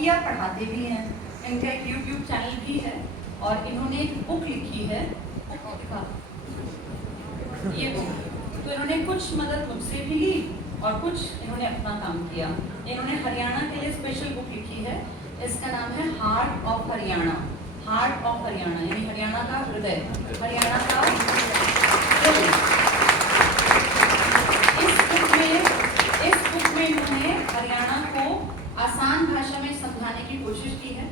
किया, पढ़ाते भी हैं। इनका एक YouTube चैनल भी है और इन्होंने एक बुक लिखी है, ये बुक। तो इन्होंने कुछ मदद मुझसे भी ली और कुछ इन्होंने अपना काम किया। इन्होंने हरियाणा के लिए स्पेशल बुक लिखी है, इसका नाम है heart of Haryana. Heart of Haryana यानी हरियाणा का हृदय, हरियाणा का हृदय। इस बुक में इन्होंने हरियाणा को आसान भाषा में समझाने की कोशिश की है।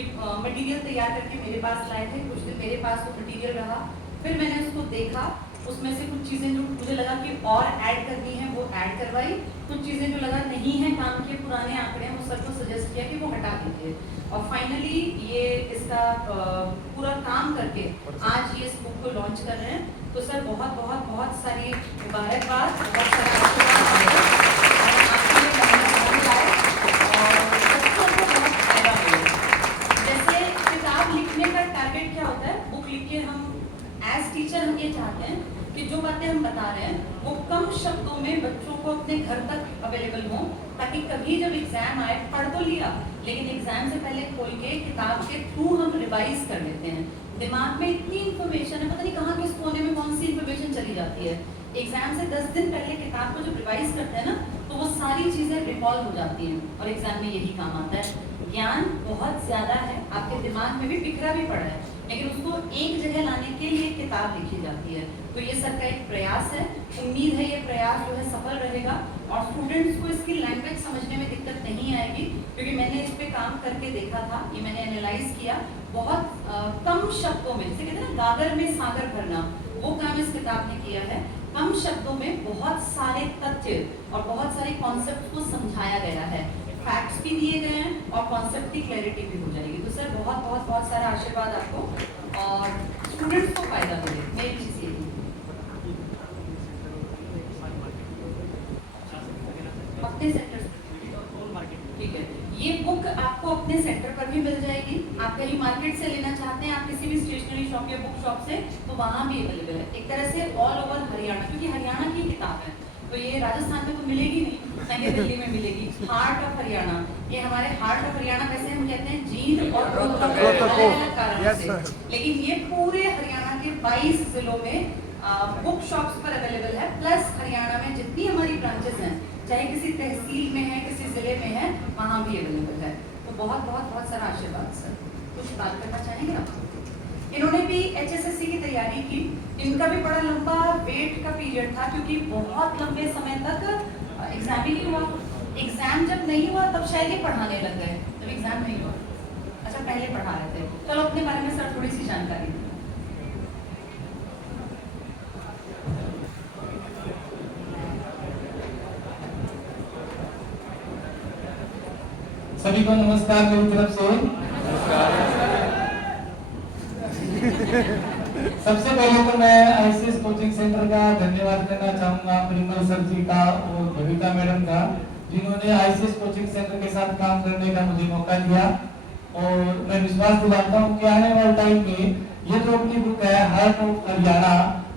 एक मटेरियल तैयार करके मेरे पास लाए थे, कुछ दिन मेरे पास वो मटेरियल रहा, फिर मैंने उसको देखा, उसमें से कुछ चीज़ें जो मुझे लगा कि और ऐड करनी है वो ऐड करवाई, कुछ चीज़ें जो लगा नहीं है, काम के पुराने आंकड़े हैं, वो सर को सजेस्ट किया कि वो हटा दीजिए। और फाइनली ये इसका पूरा काम करके आज ये इस बुक को लॉन्च कर रहे हैं। तो सर बहुत बहुत बहुत सारी मुबारकबाद, बहुत सारा आशीर्वाद और बहुत फायदा मिले। जैसे किताब लिखने का टारगेट क्या होता है, बुक लिख के हम एज टीचर हम ये चाहते हैं कि जो बातें हम बता रहे हैं वो कम शब्दों में बच्चों को अपने घर तक अवेलेबल हो, ताकि कभी जब एग्जाम आए, पढ़ तो लिया लेकिन एग्जाम से पहले खोल के किताब के थ्रू हम रिवाइज कर लेते हैं। दिमाग में इतनी इन्फॉर्मेशन है, पता नहीं कहाँ किस कोने में कौन सी इन्फॉर्मेशन चली जाती है। एग्जाम से 10 दिन पहले किताब को जब रिवाइज करते हैं ना, तो वो सारी चीज़ें रिकॉल हो जाती हैं और एग्जाम में यही काम आता है। ज्ञान बहुत ज़्यादा है, आपके दिमाग में भी बिखरा भी पड़ा है, लेकिन उसको एक जगह लाने के लिए किताब लिखी जाती है। तो ये सर का एक प्रयास है, उम्मीद है ये प्रयास जो है सफल रहेगा और स्टूडेंट्स को इसकी लैंग्वेज समझने में दिक्कत नहीं आएगी, क्योंकि मैंने इस पे काम करके देखा था, ये मैंने एनालाइज किया। बहुत कम शब्दों में, जैसे कहते हैं ना गागर में सागर भरना, वो काम इस किताब ने किया है। कम शब्दों में बहुत सारे तथ्य और बहुत सारे कॉन्सेप्ट को समझाया गया है, फैक्ट्स भी दिए गए हैं और कॉन्सेप्ट की क्लैरिटी भी हो जाएगी। तो सर बहुत बहुत बहुत सारा आशीर्वाद आपको और स्टूडेंट्स को फायदा मिले, मेरी चीज़ यही। अपने सेंटर, ठीक है, ये बुक आपको अपने सेंटर पर भी मिल जाएगी। आप कहीं मार्केट से लेना चाहते हैं, आप किसी भी स्टेशनरी शॉप या बुक शॉप से, तो वहाँ भी अवेलेबल है। एक तरह से ऑल ओवर हरियाणा, क्योंकि हरियाणा की किताब है, तो ये राजस्थान में तो मिलेगी नहीं, संगे दिल्ली में मिलेगी। हार्ट ऑफ हरियाणा, ये हमारे हार्ट ऑफ हरियाणा कैसे हम कहते हैं, जींद और अलग कारण से, लेकिन ये पूरे हरियाणा के 22 जिलों में बुक शॉप्स पर अवेलेबल है। प्लस हरियाणा में जितनी हमारी ब्रांचेस हैं, चाहे किसी तहसील में है, किसी जिले में है, वहाँ भी अवेलेबल है। तो बहुत बहुत बहुत सारा आशीर्वाद सर। कुछ बात करना चाहेंगे आप? इन्होंने भी HSSC की तैयारी की, इनका भी बड़ा लंबा वेट का पीरियड था, क्योंकि बहुत लंबे समय तक एग्जाम ही नहीं हुआ। एग्जाम जब नहीं हुआ तब शायद ये पढ़ाने लग गए, जब एग्जाम नहीं हुआ। अच्छा, पहले पढ़ा रहे थे। चलो अपने बारे में सर थोड़ी सी जानकारी। सभी को नमस्कार मेरी तरफ से। सबसे पहले तो मैं ICS कोचिंग सेंटर का धन्यवाद करना चाहूंगा, परिमल सर जी का और भविका मैडम का, जिन्होंने ICS कोचिंग सेंटर के साथ काम करने का मुझे मौका दिया। और मैं विश्वास दिलाता हूँ कि आने वाले टाइम में ये जो अपनी बुक है हार्ट ऑफ हरियाणा,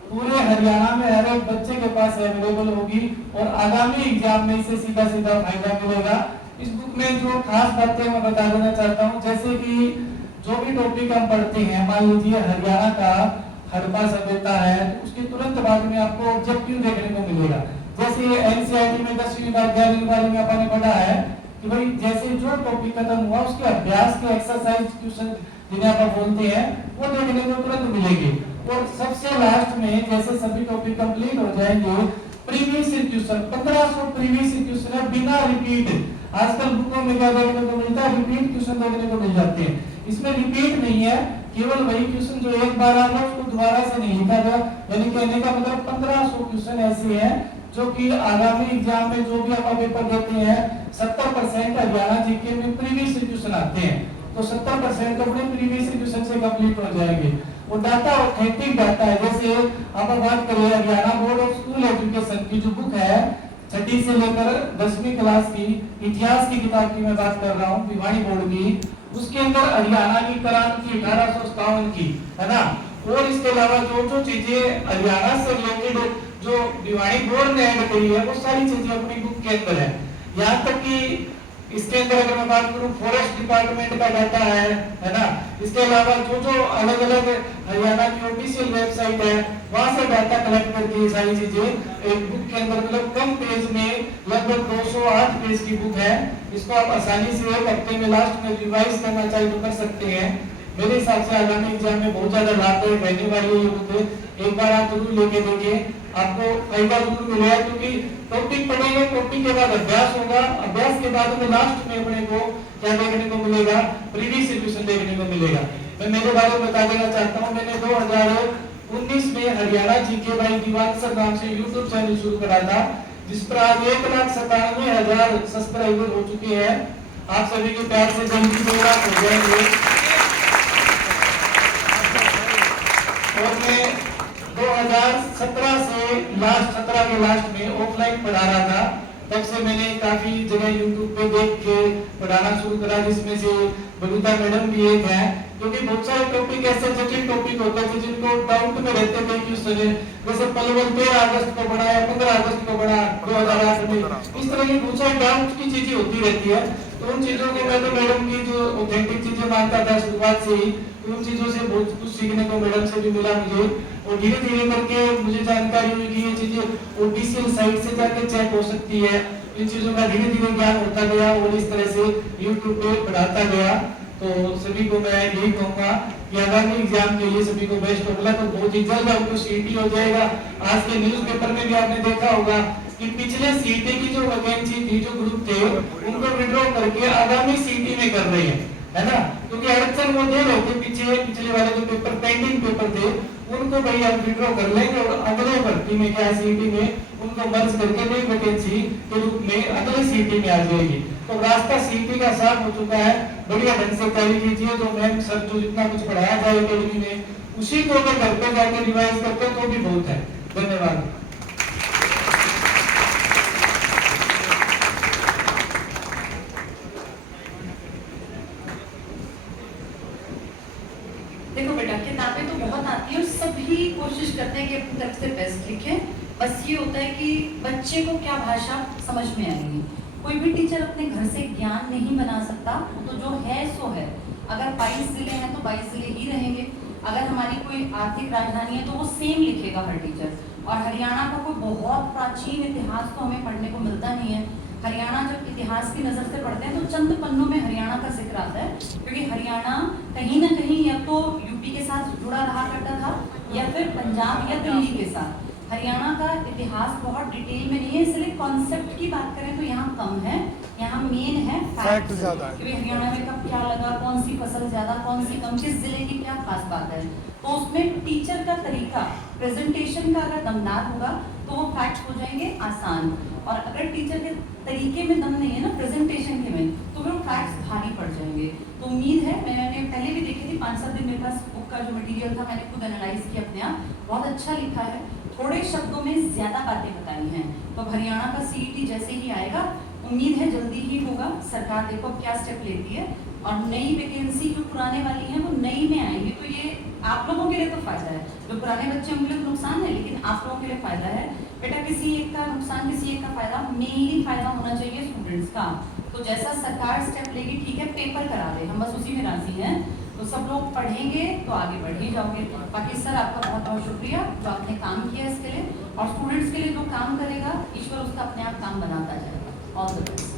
पूरे हरियाणा में हर एक बच्चे के पास अवेलेबल होगी और आगामी एग्जाम में इसे सीधा सीधा फायदा मिलेगा। इस बुक में जो खास बातें मैं बता देना चाहता हूँ, जैसे कि जो भी टॉपिक हम पढ़ते हैं, मान लीजिए हरियाणा का हड़प्पा सभ्यता है, तो उसके तुरंत बाद में आपको ऑब्जेक्टिव देखने को मिलेगा। जैसे NCERT में 10वीं बार 11वीं बार में आपने पढ़ा है कि भाई जैसे जो टॉपिक खत्म हुआ उसके अभ्यास के एक्सरसाइज क्वेश्चन जिन्हें आप बोलते हैं, वो देखने को तुरंत मिलेगी। और सबसे लास्ट में जैसे सभी टॉपिक कंप्लीट हो जाएंगे, प्रीवियस क्वेश्चन 1500 प्रीवियस क्वेश्चन है बिना रिपीट। आजकल बुकों में क्या देखने को मिलता है, रिपीट क्वेश्चन देखने को मिल जाते हैं। इसमें रिपीट नहीं है, केवल वही क्वेश्चन जो एक बार आ गया उसको दोबारा से नहीं लिखा गया। यानी कहने का मतलब 1500 क्वेश्चन ऐसे हैं जो कि आगामी एग्जाम में जो भी आप पेपर देते हैं, 70% हरियाणा जीके में प्रीवियस क्वेश्चन आते हैं, तो 70% अपने प्रीवियस क्वेश्चन से कंप्लीट हो जाएंगे। वो डाटा ऑथेंटिक डाटा है। जैसे आप बात करें Haryana board of school education की जो बुक है, 6वीं से लेकर 10वीं क्लास की इतिहास की किताब की मैं बात कर रहा हूँ, भिवानी बोर्ड की, उसके अंदर हरियाणा की क्रांति 1857 की है ना। और इसके अलावा जो चीजें हरियाणा से रिलेटेड जो भिवानी बोर्ड ने ऐड करी है, वो सारी चीजें अपनी बुक के अंदर है। यहाँ तक कि इसके अंदर अगर मैं बात करूं फॉरेस्ट डिपार्टमेंट का डाटा है ना। इसके अलावा जो जो अलग अलग हरियाणा की ऑफिशियल वेबसाइट है वहां से डाटा कलेक्ट करके ये सारी चीजें एक बुक के अंदर मतलब कम पेज में लगभग 208 पेज की बुक है। इसको आप आसानी से एक हफ्ते में लास्ट में रिवाइज करना चाहिए तो कर सकते हैं। मेरे हिसाब से आगामी एग्जाम में बहुत ज्यादा लाभदायक रहने वाली है ये बुक। एक बार आप जरूर लेके देखें, आपको फायदा जरूर मिलेगा, क्योंकि टॉपिक पढ़ेंगे, टॉपिक के बाद अभ्यास होगा, अभ्यास के बाद में लास्ट में अपने को क्या देखने को मिलेगा, प्रीवियस सॉल्यूशन देखने को मिलेगा। मैं मेरे बारे में बता देना चाहता हूँ, मैंने 2019 में Haryana GK by Diwan sir नाम से यूट्यूब चैनल शुरू करा था, जिस पर आज 1,97,000 सब्सक्राइबर हो चुके हैं। आप सभी के प्यार से जल्दी 2 लाख हो जाएंगे। और मैं 2017 से लास्ट 17 के लास्ट में ऑफलाइन पढ़ा रहा था। तब से मैंने काफी जगह यूट्यूब पे देख के पढ़ाना शुरू करा, जिसमें से बबीता मैडम भी एक है। क्योंकि बहुत सारे टॉपिक ऐसे जटिल टॉपिक होते थे जिनको डाउट में रहते थे क्वेश्चन, जैसे पलवल 13 अगस्त को पढ़ा या 15 अगस्त को पढ़ा 2008 में, इस तरह की बहुत सारी डाउट की चीजें होती रहती है। तो उन चीजों को मैं तो मैडम की जो ऑथेंटिक चीजें मानता था शुरुआत से ही, उन चीजों से बहुत कुछ सीखने को मैडम से भी मिला मुझे। और धीरे धीरे करके मुझे जानकारी हुई कि ये चीजें ऑफिशियल साइट से जाके चेक हो सकती है। इन चीजों का धीरे धीरे ज्ञान होता गया और इस तरह से यूट्यूब पे पढ़ाता गया। तो सभी को मैं यही कहूंगा कि आगामी एग्जाम के लिए सभी को बेस्ट ऑफ लक। तो बहुत ही जल्द आपको सीईटी हो जाएगा। आज के न्यूज़पेपर में भी आपने देखा होगा कि पिछले सीईटी की जो वैकेंसी थी, जो ग्रुप थे, उनको विड्रॉ करके आगामी सीईटी में कर रहे हैं, है ना। क्योंकि अड़चन वो दे रहे थे पिछले वाले जो पेपर पेंडिंग पेपर थे, उनको भाई हम विड्रॉ कर लेंगे और अगले भर्ती में क्या सीईटी में उनको मर्ज करके नई वैकेंसी के रूप में अगले सीईटी में आ जाएगी। तो रास्ता सीईटी का साफ हो चुका है। बढ़िया ढंग से तैयारी कीजिए। जो मैम सर जो जितना कुछ पढ़ाया जाए अकेडमी में, उसी को अगर घर पे जाकर रिवाइज करते तो भी बहुत है। धन्यवाद। देखो बेटा, किताबें तो बहुत आती है और सभी कोशिश करते हैं कि अपनी तरफ से बेस्ट लिखें। बस ये होता है कि बच्चे को क्या भाषा समझ में आएगी। कोई भी टीचर अपने घर से ज्ञान नहीं बना सकता, तो जो है सो है। अगर 22 जिले हैं तो 22 जिले ही रहेंगे। अगर हमारी कोई आर्थिक राजधानी है तो वो सेम लिखेगा हर टीचर। और हरियाणा का कोई बहुत प्राचीन इतिहास तो हमें पढ़ने को मिलता नहीं है। हरियाणा जब इतिहास की नज़र से पढ़ते हैं तो चंद पन्नों में हरियाणा का जिक्र आता है, क्योंकि हरियाणा कहीं ना कहीं या तो यूपी के साथ जुड़ा रहा करता था या फिर पंजाब या दिल्ली के साथ। हरियाणा का इतिहास बहुत डिटेल में नहीं है, इसलिए कॉन्सेप्ट की बात करें तो यहाँ कम है। यहाँ मेन है फैक्ट ज्यादा है कि हरियाणा में कब क्या लगा, कौन सी फसल ज्यादा, कौन सी कम, किस जिले की क्या खास बात है। तो उसमें टीचर का तरीका, प्रेजेंटेशन का अगर दमदार होगा तो वो फैक्ट हो जाएंगे आसान। और अगर टीचर के तरीके में दम नहीं है ना प्रेजेंटेशन के में, तो फिर वो फैक्ट्स भारी पड़ जाएंगे। तो उम्मीद है, मैंने पहले भी देखी थी 5-7 दिन मेरे पास बुक का जो मटेरियल था, मैंने खुद एनालाइज किया अपने आप, बहुत अच्छा लिखा है, थोड़े शब्दों में ज्यादा बातें बताई हैं। तो हरियाणा का सीईटी जैसे ही आएगा, उम्मीद है जल्दी ही होगा। सरकार देखो क्या स्टेप लेती है, और नई वैकेंसी जो पुराने वाली है वो नई में आएंगी। तो ये आप लोगों के लिए तो फायदा है, जो पुराने बच्चे उनके लिए तो नुकसान है, लेकिन आप लोगों के लिए फायदा है। बेटा, किसी एक का नुकसान, किसी एक का फायदा, मेनली फायदा होना चाहिए स्टूडेंट्स का। तो जैसा सरकार स्टेप लेगी, ठीक है, पेपर करा दे, हम बस उसी में राजी हैं। तो सब लोग पढ़ेंगे तो आगे बढ़ ही जाओगे। बाकी सर आपका बहुत बहुत शुक्रिया जो आपने काम किया इसके लिए, और स्टूडेंट्स के लिए जो काम करेगा ईश्वर उसका अपने आप काम बनाता जाएगा। All the best.